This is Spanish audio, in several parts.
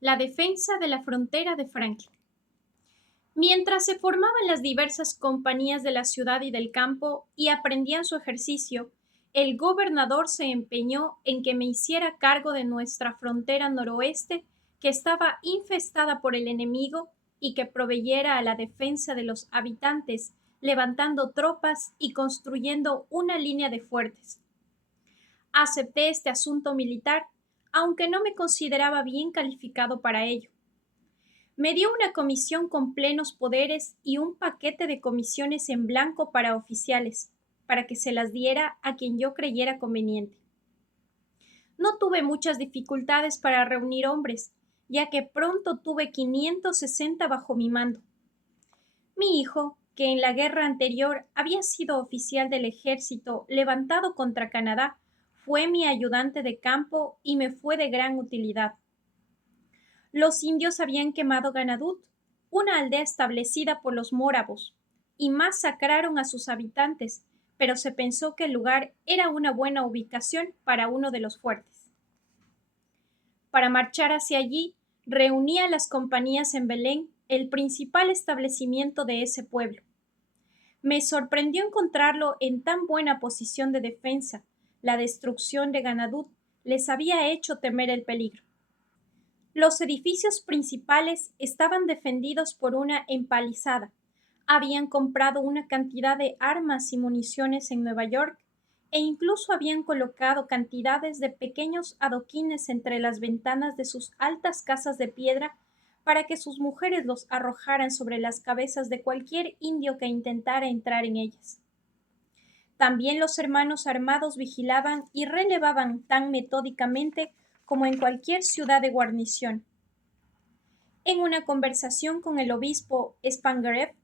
La defensa de la frontera de Franklin. Mientras se formaban las diversas compañías de la ciudad y del campo y aprendían su ejercicio, el gobernador se empeñó en que me hiciera cargo de nuestra frontera noroeste, que estaba infestada por el enemigo, y que proveyera a la defensa de los habitantes, levantando tropas y construyendo una línea de fuertes. Acepté este asunto militar, aunque no me consideraba bien calificado para ello. Me dio una comisión con plenos poderes y un paquete de comisiones en blanco para oficiales, para que se las diera a quien yo creyera conveniente. No tuve muchas dificultades para reunir hombres, ya que pronto tuve 560 bajo mi mando. Mi hijo, que en la guerra anterior había sido oficial del ejército levantado contra Canadá, fue mi ayudante de campo y me fue de gran utilidad. Los indios habían quemado Ganadut, una aldea establecida por los mórabos, y masacraron a sus habitantes, pero se pensó que el lugar era una buena ubicación para uno de los fuertes. Para marchar hacia allí, reuní a las compañías en Belén, el principal establecimiento de ese pueblo. Me sorprendió encontrarlo en tan buena posición de defensa. La destrucción de Ganadut les había hecho temer el peligro. Los edificios principales estaban defendidos por una empalizada. Habían comprado una cantidad de armas y municiones en Nueva York e incluso habían colocado cantidades de pequeños adoquines entre las ventanas de sus altas casas de piedra para que sus mujeres los arrojaran sobre las cabezas de cualquier indio que intentara entrar en ellas. También los hermanos armados vigilaban y relevaban tan metódicamente como en cualquier ciudad de guarnición. En una conversación con el obispo Spangarev,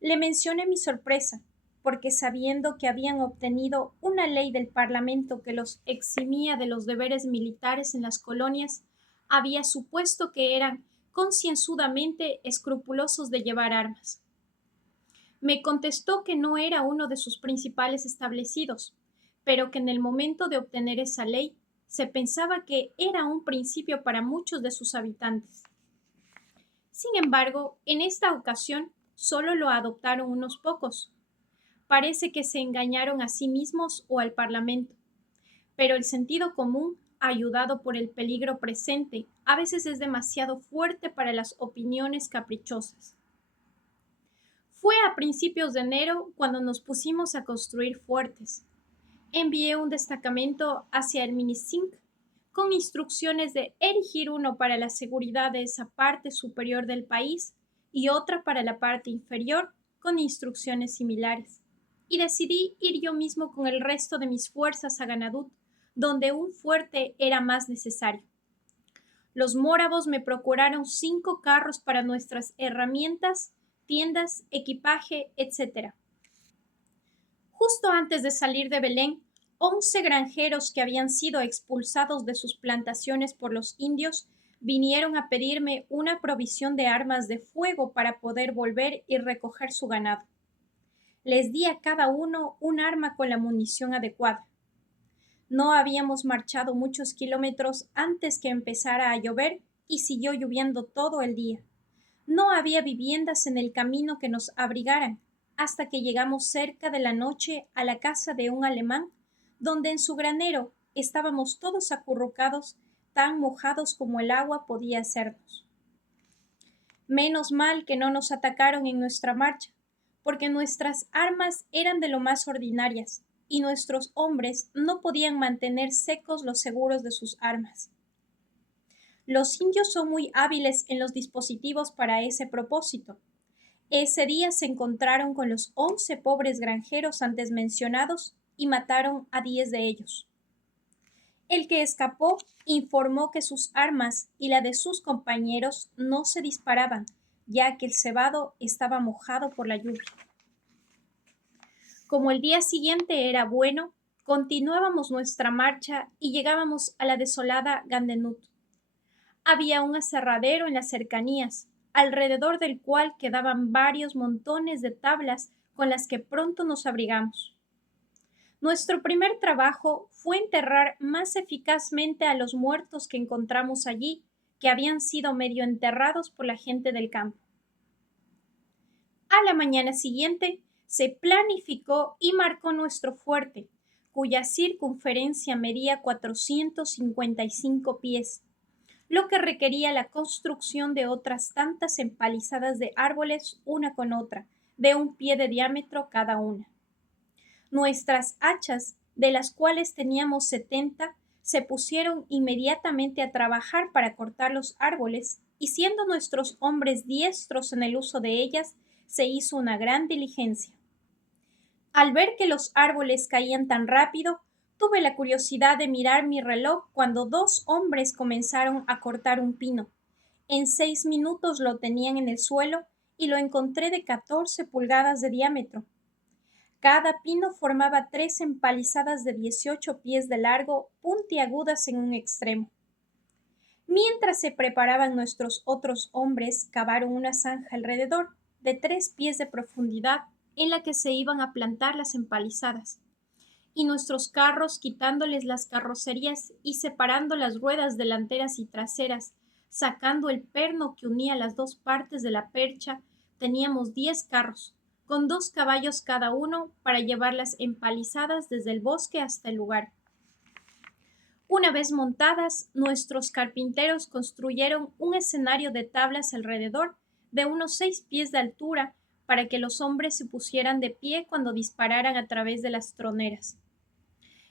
le mencioné mi sorpresa, porque sabiendo que habían obtenido una ley del Parlamento que los eximía de los deberes militares en las colonias, había supuesto que eran concienzudamente escrupulosos de llevar armas. Me contestó que no era uno de sus principales establecidos, pero que en el momento de obtener esa ley se pensaba que era un principio para muchos de sus habitantes. Sin embargo, en esta ocasión solo lo adoptaron unos pocos. Parece que se engañaron a sí mismos o al Parlamento, pero el sentido común, ayudado por el peligro presente, a veces es demasiado fuerte para las opiniones caprichosas. Fue a principios de enero cuando nos pusimos a construir fuertes. Envié un destacamento hacia el Minisink con instrucciones de erigir uno para la seguridad de esa parte superior del país y otra para la parte inferior con instrucciones similares. Y decidí ir yo mismo con el resto de mis fuerzas a Ganadut, donde un fuerte era más necesario. Los mórabos me procuraron 5 carros para nuestras herramientas, tiendas, equipaje, etc. Justo antes de salir de Belén, 11 granjeros que habían sido expulsados de sus plantaciones por los indios vinieron a pedirme una provisión de armas de fuego para poder volver y recoger su ganado. Les di a cada uno un arma con la munición adecuada. No habíamos marchado muchos kilómetros antes que empezara a llover y siguió lloviendo todo el día. No había viviendas en el camino que nos abrigaran, hasta que llegamos cerca de la noche a la casa de un alemán, donde en su granero estábamos todos acurrucados, tan mojados como el agua podía hacernos. Menos mal que no nos atacaron en nuestra marcha, porque nuestras armas eran de lo más ordinarias, y nuestros hombres no podían mantener secos los seguros de sus armas. Los indios son muy hábiles en los dispositivos para ese propósito. Ese día se encontraron con los 11 pobres granjeros antes mencionados y mataron a 10 de ellos. El que escapó informó que sus armas y la de sus compañeros no se disparaban, ya que el cebado estaba mojado por la lluvia. Como el día siguiente era bueno, continuábamos nuestra marcha y llegábamos a la desolada Gandenut. Había un aserradero en las cercanías, alrededor del cual quedaban varios montones de tablas con las que pronto nos abrigamos. Nuestro primer trabajo fue enterrar más eficazmente a los muertos que encontramos allí que habían sido medio enterrados por la gente del campo. A la mañana siguiente se planificó y marcó nuestro fuerte, cuya circunferencia medía 455 pies, lo que requería la construcción de otras tantas empalizadas de árboles una con otra, de 1 pie de diámetro cada una. Nuestras hachas, de las cuales teníamos 70, se pusieron inmediatamente a trabajar para cortar los árboles, y siendo nuestros hombres diestros en el uso de ellas, se hizo una gran diligencia. Al ver que los árboles caían tan rápido, tuve la curiosidad de mirar mi reloj cuando 2 hombres comenzaron a cortar un pino. En 6 minutos lo tenían en el suelo y lo encontré de 14 pulgadas de diámetro. Cada pino formaba 3 empalizadas de 18 pies de largo, puntiagudas en un extremo. Mientras se preparaban nuestros otros hombres, cavaron una zanja alrededor, de 3 pies de profundidad, en la que se iban a plantar las empalizadas. Y nuestros carros, quitándoles las carrocerías y separando las ruedas delanteras y traseras, sacando el perno que unía las dos partes de la percha, teníamos 10 carros, con 2 caballos cada uno para llevar las empalizadas desde el bosque hasta el lugar. Una vez montadas, nuestros carpinteros construyeron un escenario de tablas alrededor de unos 6 pies de altura para que los hombres se pusieran de pie cuando dispararan a través de las troneras.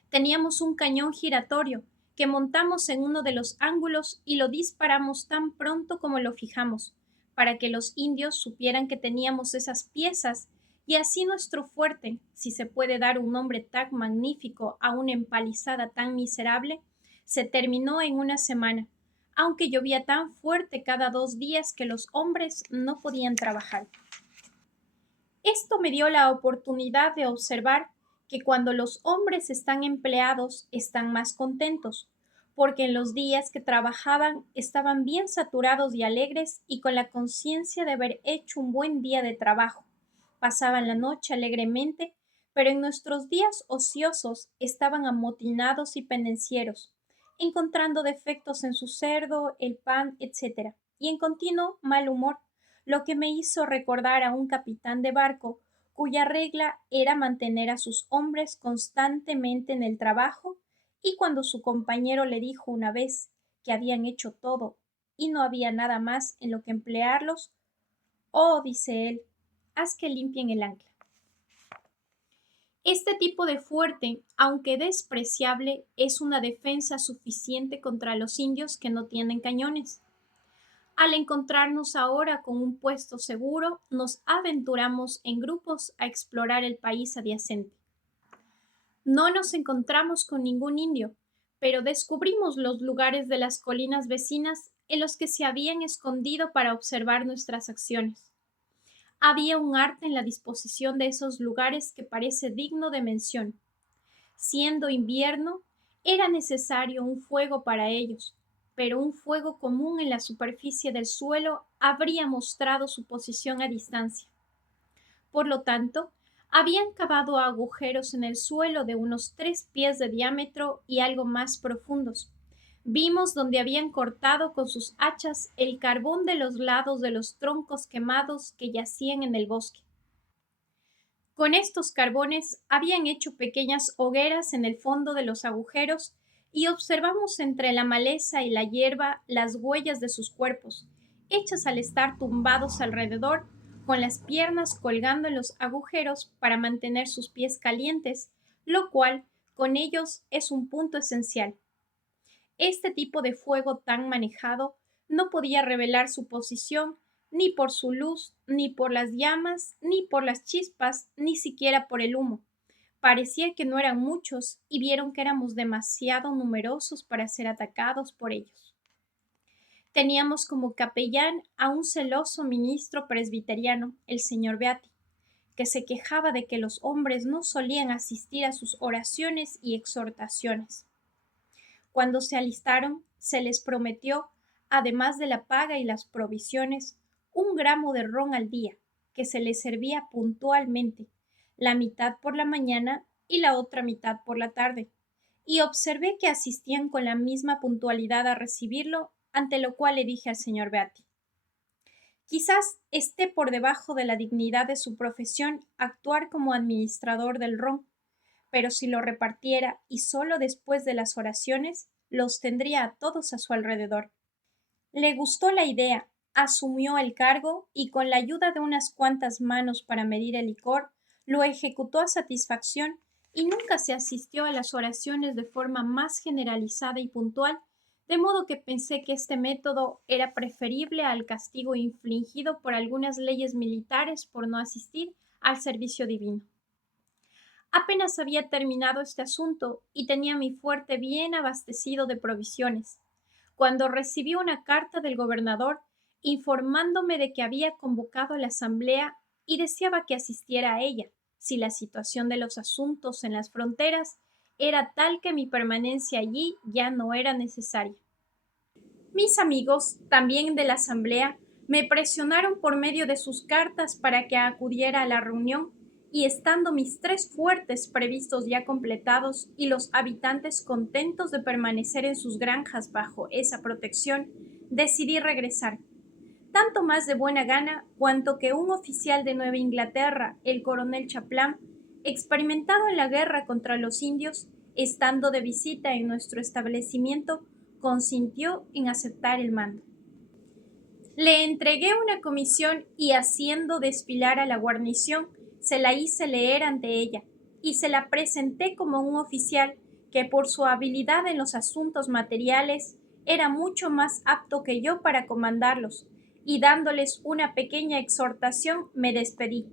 Teníamos un cañón giratorio que montamos en uno de los ángulos y lo disparamos tan pronto como lo fijamos, para que los indios supieran que teníamos esas piezas, y así nuestro fuerte, si se puede dar un nombre tan magnífico a una empalizada tan miserable, se terminó en una semana, aunque llovía tan fuerte cada 2 días que los hombres no podían trabajar. Esto me dio la oportunidad de observar que cuando los hombres están empleados están más contentos, porque en los días que trabajaban estaban bien saturados y alegres y con la conciencia de haber hecho un buen día de trabajo. Pasaban la noche alegremente, pero en nuestros días ociosos estaban amotinados y pendencieros, encontrando defectos en su cerdo, el pan, etc., y en continuo mal humor, lo que me hizo recordar a un capitán de barco cuya regla era mantener a sus hombres constantemente en el trabajo, y cuando su compañero le dijo una vez que habían hecho todo y no había nada más en lo que emplearlos, oh, dice él, haz que limpien el ancla. Este tipo de fuerte, aunque despreciable, es una defensa suficiente contra los indios que no tienen cañones. Al encontrarnos ahora con un puesto seguro, nos aventuramos en grupos a explorar el país adyacente. No nos encontramos con ningún indio, pero descubrimos los lugares de las colinas vecinas en los que se habían escondido para observar nuestras acciones. Había un arte en la disposición de esos lugares que parece digno de mención. Siendo invierno, era necesario un fuego para ellos, pero un fuego común en la superficie del suelo habría mostrado su posición a distancia. Por lo tanto, habían cavado agujeros en el suelo de unos 3 pies de diámetro y algo más profundos. Vimos donde habían cortado con sus hachas el carbón de los lados de los troncos quemados que yacían en el bosque. Con estos carbones habían hecho pequeñas hogueras en el fondo de los agujeros y observamos entre la maleza y la hierba las huellas de sus cuerpos, hechas al estar tumbados alrededor, con las piernas colgando en los agujeros para mantener sus pies calientes, lo cual con ellos es un punto esencial. Este tipo de fuego tan manejado no podía revelar su posición ni por su luz, ni por las llamas, ni por las chispas, ni siquiera por el humo. Parecía que no eran muchos y vieron que éramos demasiado numerosos para ser atacados por ellos. Teníamos como capellán a un celoso ministro presbiteriano, el señor Beatty, que se quejaba de que los hombres no solían asistir a sus oraciones y exhortaciones. Cuando se alistaron, se les prometió, además de la paga y las provisiones, 1 gramo de ron al día, que se les servía puntualmente, la mitad por la mañana y la otra mitad por la tarde, y observé que asistían con la misma puntualidad a recibirlo, ante lo cual le dije al señor Beatty: quizás esté por debajo de la dignidad de su profesión actuar como administrador del ron, pero si lo repartiera y solo después de las oraciones, los tendría a todos a su alrededor. Le gustó la idea, asumió el cargo y con la ayuda de unas cuantas manos para medir el licor, lo ejecutó a satisfacción y nunca se asistió a las oraciones de forma más generalizada y puntual, de modo que pensé que este método era preferible al castigo infligido por algunas leyes militares por no asistir al servicio divino. Apenas había terminado este asunto y tenía mi fuerte bien abastecido de provisiones, cuando recibí una carta del gobernador informándome de que había convocado la asamblea y deseaba que asistiera a ella, si la situación de los asuntos en las fronteras era tal que mi permanencia allí ya no era necesaria. Mis amigos, también de la asamblea, me presionaron por medio de sus cartas para que acudiera a la reunión y estando mis 3 fuertes previstos ya completados y los habitantes contentos de permanecer en sus granjas bajo esa protección, decidí regresar, tanto más de buena gana cuanto que un oficial de Nueva Inglaterra, el coronel Chaplin, experimentado en la guerra contra los indios, estando de visita en nuestro establecimiento, consintió en aceptar el mando. Le entregué una comisión y haciendo desfilar a la guarnición, se la hice leer ante ella y se la presenté como un oficial que por su habilidad en los asuntos materiales era mucho más apto que yo para comandarlos, y dándoles una pequeña exhortación me despedí.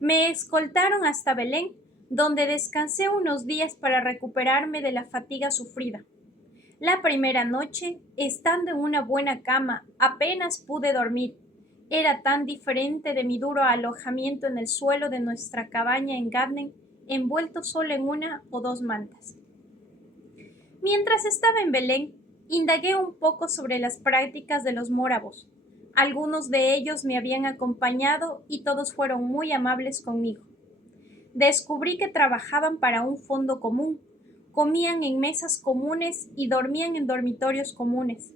Me escoltaron hasta Belén, donde descansé unos días para recuperarme de la fatiga sufrida. La primera noche, estando en una buena cama, apenas pude dormir. Era tan diferente de mi duro alojamiento en el suelo de nuestra cabaña en Gadmen, envuelto solo en 1 o 2 mantas. Mientras estaba en Belén, indagué un poco sobre las prácticas de los mórabos. Algunos de ellos me habían acompañado y todos fueron muy amables conmigo. Descubrí que trabajaban para un fondo común, comían en mesas comunes y dormían en dormitorios comunes.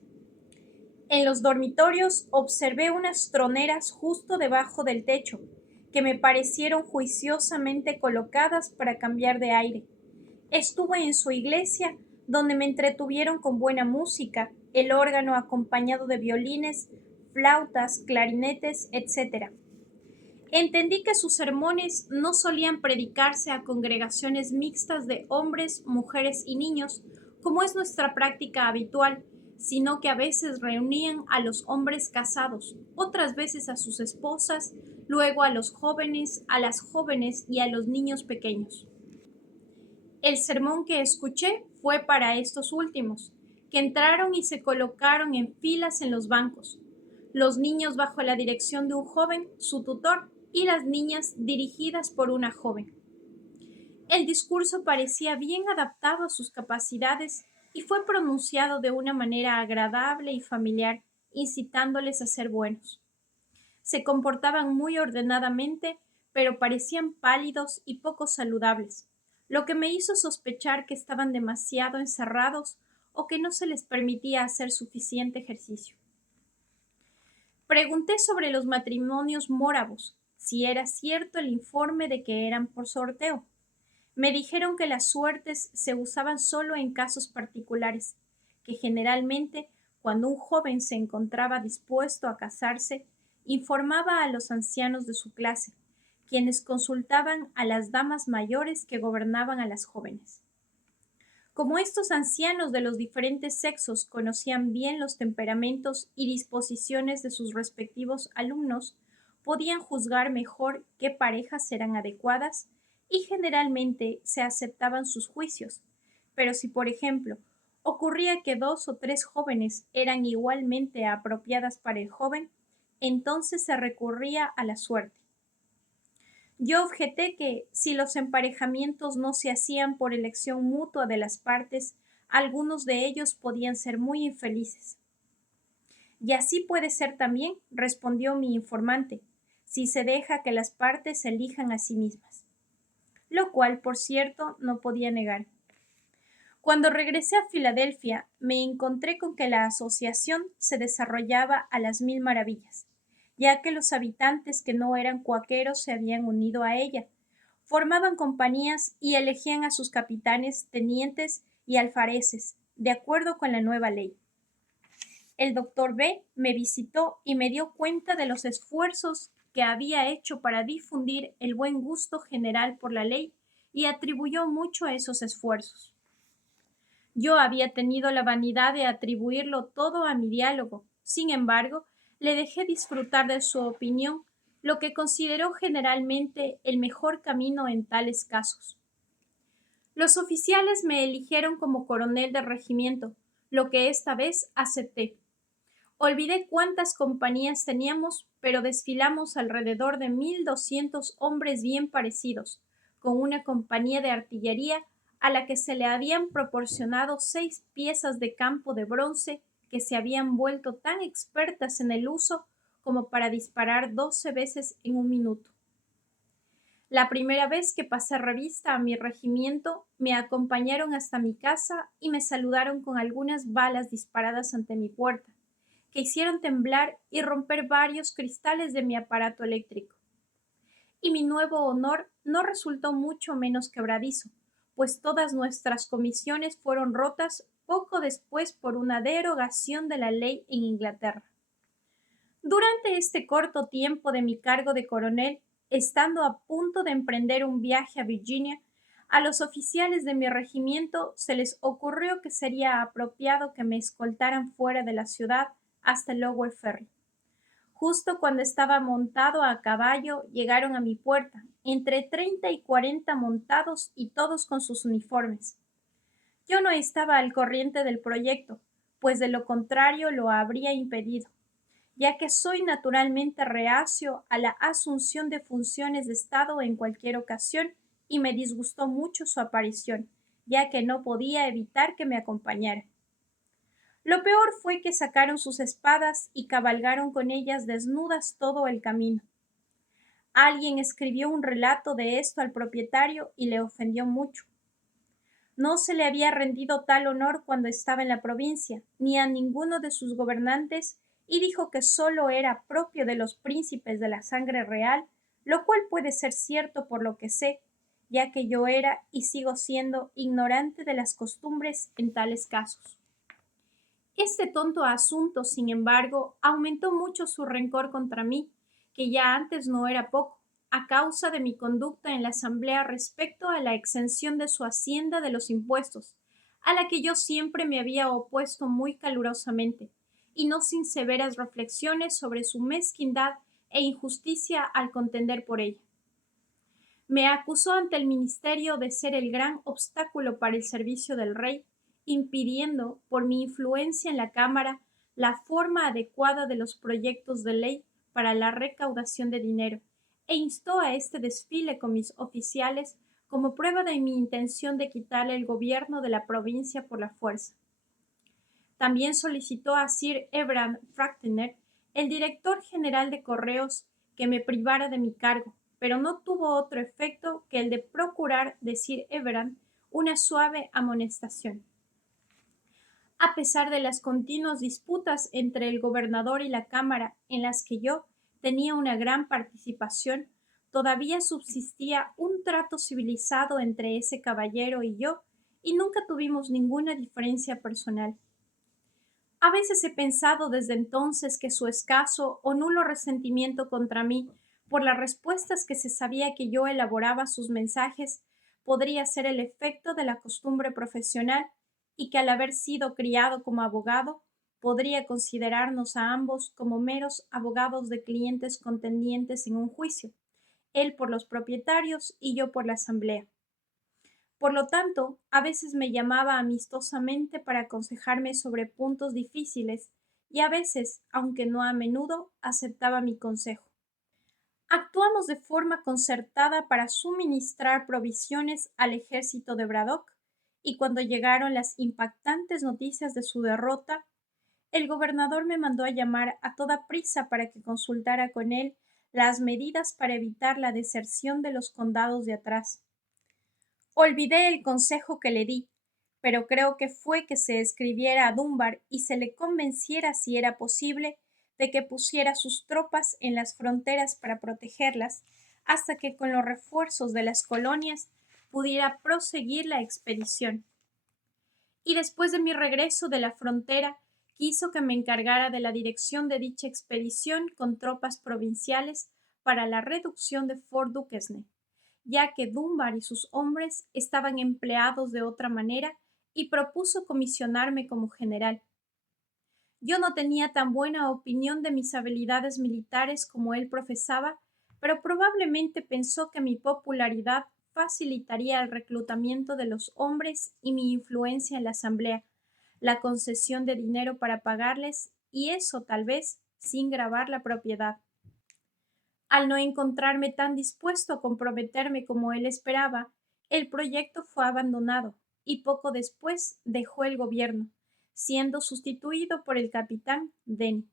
En los dormitorios observé unas troneras justo debajo del techo, que me parecieron juiciosamente colocadas para cambiar de aire. Estuve en su iglesia, donde me entretuvieron con buena música, el órgano acompañado de violines, flautas, clarinetes, etc. Entendí que sus sermones no solían predicarse a congregaciones mixtas de hombres, mujeres y niños, como es nuestra práctica habitual, sino que a veces reunían a los hombres casados, otras veces a sus esposas, luego a los jóvenes, a las jóvenes y a los niños pequeños. El sermón que escuché fue para estos últimos, que entraron y se colocaron en filas en los bancos, los niños bajo la dirección de un joven, su tutor, y las niñas dirigidas por una joven. El discurso parecía bien adaptado a sus capacidades y fue pronunciado de una manera agradable y familiar, incitándoles a ser buenos. Se comportaban muy ordenadamente, pero parecían pálidos y poco saludables, lo que me hizo sospechar que estaban demasiado encerrados o que no se les permitía hacer suficiente ejercicio. Pregunté sobre los matrimonios mórabos, si era cierto el informe de que eran por sorteo. Me dijeron que las suertes se usaban solo en casos particulares, que generalmente, cuando un joven se encontraba dispuesto a casarse, informaba a los ancianos de su clase, quienes consultaban a las damas mayores que gobernaban a las jóvenes. Como estos ancianos de los diferentes sexos conocían bien los temperamentos y disposiciones de sus respectivos alumnos, podían juzgar mejor qué parejas eran adecuadas y generalmente se aceptaban sus juicios. Pero si, por ejemplo, ocurría que 2 o 3 jóvenes eran igualmente apropiadas para el joven, entonces se recurría a la suerte. Yo objeté que, si los emparejamientos no se hacían por elección mutua de las partes, algunos de ellos podían ser muy infelices. Y así puede ser también, respondió mi informante, si se deja que las partes elijan a sí mismas. Lo cual, por cierto, no podía negar. Cuando regresé a Filadelfia, me encontré con que la asociación se desarrollaba a las mil maravillas, ya que los habitantes que no eran cuáqueros se habían unido a ella, formaban compañías y elegían a sus capitanes, tenientes y alfareces, de acuerdo con la nueva ley. El doctor B me visitó y me dio cuenta de los esfuerzos que había hecho para difundir el buen gusto general por la ley y atribuyó mucho a esos esfuerzos. Yo había tenido la vanidad de atribuirlo todo a mi diálogo. Sin embargo, le dejé disfrutar de su opinión, lo que consideró generalmente el mejor camino en tales casos. Los oficiales me eligieron como coronel de regimiento, lo que esta vez acepté. Olvidé cuántas compañías teníamos, pero desfilamos alrededor de 1,200 hombres bien parecidos, con una compañía de artillería a la que se le habían proporcionado 6 piezas de campo de bronce que se habían vuelto tan expertas en el uso como para disparar 12 veces en un minuto. La primera vez que pasé revista a mi regimiento, me acompañaron hasta mi casa y me saludaron con algunas balas disparadas ante mi puerta, que hicieron temblar y romper varios cristales de mi aparato eléctrico. Y mi nuevo honor no resultó mucho menos quebradizo, pues todas nuestras comisiones fueron rotas poco después por una derogación de la ley en Inglaterra. Durante este corto tiempo de mi cargo de coronel, estando a punto de emprender un viaje a Virginia, a los oficiales de mi regimiento se les ocurrió que sería apropiado que me escoltaran fuera de la ciudad hasta el Lower Ferry. Justo cuando estaba montado a caballo, llegaron a mi puerta, entre 30 y 40 montados y todos con sus uniformes. Yo no estaba al corriente del proyecto, pues de lo contrario lo habría impedido, ya que soy naturalmente reacio a la asunción de funciones de Estado en cualquier ocasión y me disgustó mucho su aparición, ya que no podía evitar que me acompañara. Lo peor fue que sacaron sus espadas y cabalgaron con ellas desnudas todo el camino. Alguien escribió un relato de esto al propietario y le ofendió mucho. No se le había rendido tal honor cuando estaba en la provincia, ni a ninguno de sus gobernantes, y dijo que sólo era propio de los príncipes de la sangre real, lo cual puede ser cierto por lo que sé, ya que yo era y sigo siendo ignorante de las costumbres en tales casos. Este tonto asunto, sin embargo, aumentó mucho su rencor contra mí, que ya antes no era poco, a causa de mi conducta en la asamblea respecto a la exención de su hacienda de los impuestos, a la que yo siempre me había opuesto muy calurosamente, y no sin severas reflexiones sobre su mezquindad e injusticia al contender por ella. Me acusó ante el ministerio de ser el gran obstáculo para el servicio del rey, impidiendo, por mi influencia en la Cámara, la forma adecuada de los proyectos de ley para la recaudación de dinero, e instó a este desfile con mis oficiales como prueba de mi intención de quitarle el gobierno de la provincia por la fuerza. También solicitó a Sir Ebrard Frankner, el director general de correos, que me privara de mi cargo, pero no tuvo otro efecto que el de procurar de Sir Ebrard una suave amonestación. A pesar de las continuas disputas entre el gobernador y la Cámara, en las que yo tenía una gran participación, todavía subsistía un trato civilizado entre ese caballero y yo, y nunca tuvimos ninguna diferencia personal. A veces he pensado desde entonces que su escaso o nulo resentimiento contra mí por las respuestas que se sabía que yo elaboraba a sus mensajes podría ser el efecto de la costumbre profesional y que al haber sido criado como abogado podría considerarnos a ambos como meros abogados de clientes contendientes en un juicio, él por los propietarios y yo por la asamblea. Por lo tanto, a veces me llamaba amistosamente para aconsejarme sobre puntos difíciles y a veces, aunque no a menudo, aceptaba mi consejo. Actuamos de forma concertada para suministrar provisiones al ejército de Braddock y cuando llegaron las impactantes noticias de su derrota, el gobernador me mandó a llamar a toda prisa para que consultara con él las medidas para evitar la deserción de los condados de atrás. Olvidé el consejo que le di, pero creo que fue que se escribiera a Dunbar y se le convenciera, si era posible, de que pusiera sus tropas en las fronteras para protegerlas, hasta que con los refuerzos de las colonias pudiera proseguir la expedición. Y después de mi regreso de la frontera, quiso que me encargara de la dirección de dicha expedición con tropas provinciales para la reducción de Fort Duquesne, ya que Dunbar y sus hombres estaban empleados de otra manera, y propuso comisionarme como general. Yo no tenía tan buena opinión de mis habilidades militares como él profesaba, pero probablemente pensó que mi popularidad facilitaría el reclutamiento de los hombres y mi influencia en la asamblea, la concesión de dinero para pagarles, y eso tal vez sin grabar la propiedad. Al no encontrarme tan dispuesto a comprometerme como él esperaba, el proyecto fue abandonado y poco después dejó el gobierno, siendo sustituido por el capitán Denny.